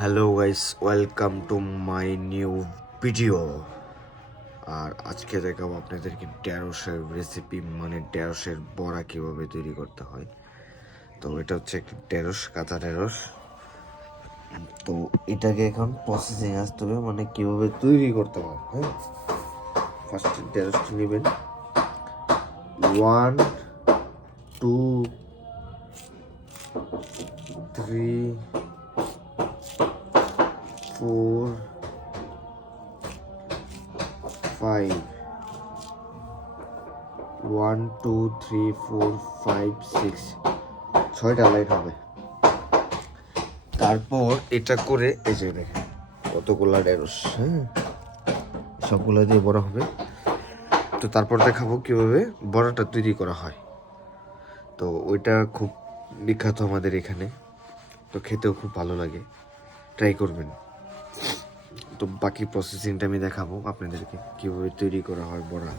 Hello guys, welcome to my new video. আর আজকে দেখাবো আপনাদেরকে ঢেঁড়সের রেসিপি, মানে ঢেঁড়সের বড়া কীভাবে তৈরি করতে হয়। তো এটা হচ্ছে একটি ঢেঁড়স, কাঁচা ঢেঁড়স। তো এটাকে এখন প্রসেসিং আসতে হবে, মানে কীভাবে তৈরি করতে হয়। হ্যাঁ, ফার্স্টে ঢেঁড়সটা নেবেন, 1 2 3 4 5 1 2 3 4 5 6 6টা লাইন হবে। তারপর এটা করে এই যে দেখেন কতগুলা ঢেঁড়স, হ্যাঁ, সবগুলা দিয়ে বড়া হবে। তো তারপর দেখাবো কিভাবে বড়াটা তৈরি করা হয়। তো ওইটা খুব বিখ্যাত আমাদের এখানে, তো খেতেও খুব ভালো লাগে, ট্রাই করবেন। তো বাকি প্রসেসিংটা আমি দেখাবো আপনাদেরকে কিভাবে তৈরি করা হয় বড়া।